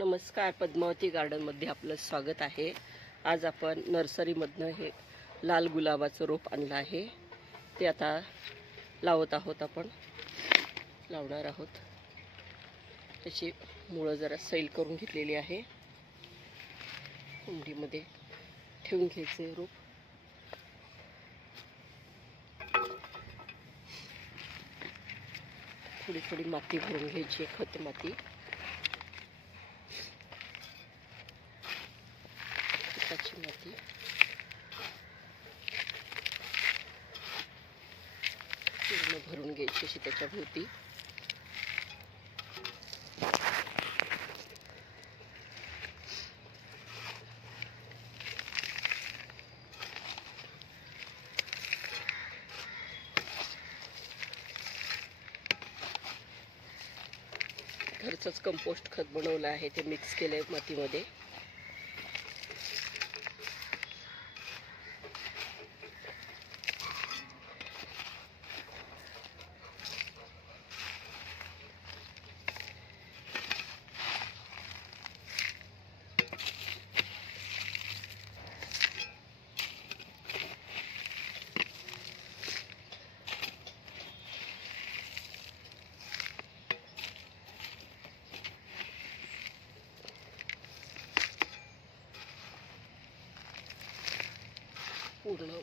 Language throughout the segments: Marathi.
नमस्कार पद्मावती गार्डनमध्ये आपलं स्वागत आहे. आज आपण नर्सरीमधनं हे लाल गुलाबाचं रोप आणलं आहे. ते आता लावत आहोत आपण. लावणार आहोत. त्याची मुळं जरा सैल करून घेतलेली आहे. कुंडीमध्ये ठेवून घ्यायचे रोप. थोडी थोडी माती भरून घ्यायची खत माती खताची माती. पूर्ण भरून घ्यायची अशी त्याच्या भोवती. घरचंच कंपोस्ट खत बनवलं आहे ते मिक्स केलं आहे मातीमध्ये. पूर्ण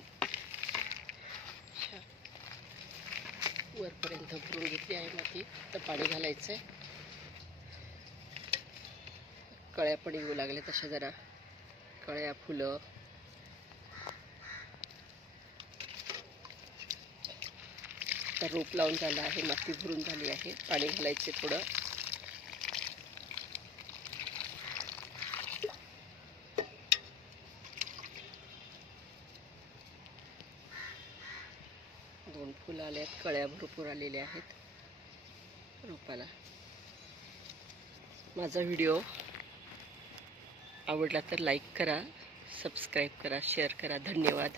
वरपर्यंत भरून घेतली आहे माती. तर पाणी घालायचं आहे कळ्या पण येऊ लागल्या तशा जरा. कळ्या फुलं. तर रोप लावून झालं आहे माती भरून झाली आहे. पाणी घालायचे थोडं. दोन फुलं आले आहेत. कळ्या भरपूर आलेल्या आहेत. रोपाला. माझा व्हिडिओ आवडला तर लाईक करा सबस्क्राईब करा शेअर करा. धन्यवाद.